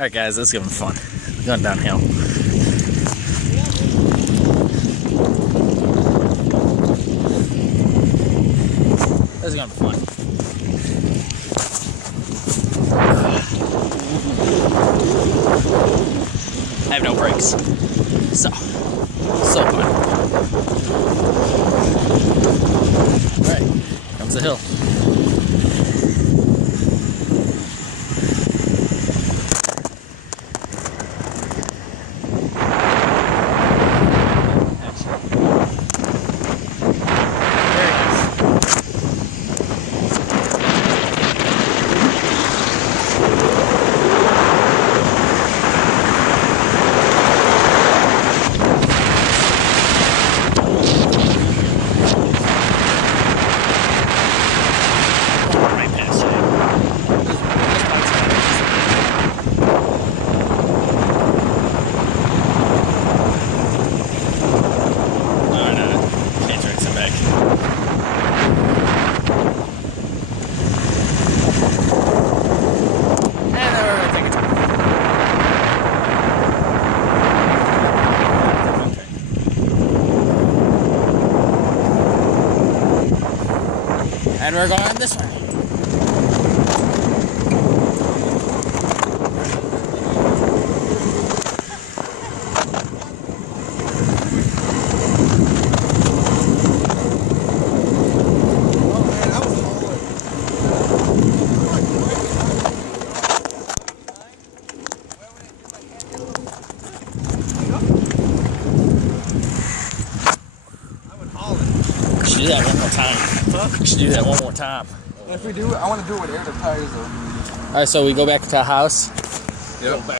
Alright guys, let's give them fun. We're going downhill. This is gonna be fun. I have no brakes. So fun. Alright, comes the hill. And we're going this way. We should do that one more time. We should do that one more time. If we do it, I want to do it with air the tires though. Alright, so we go back to our house. Yep.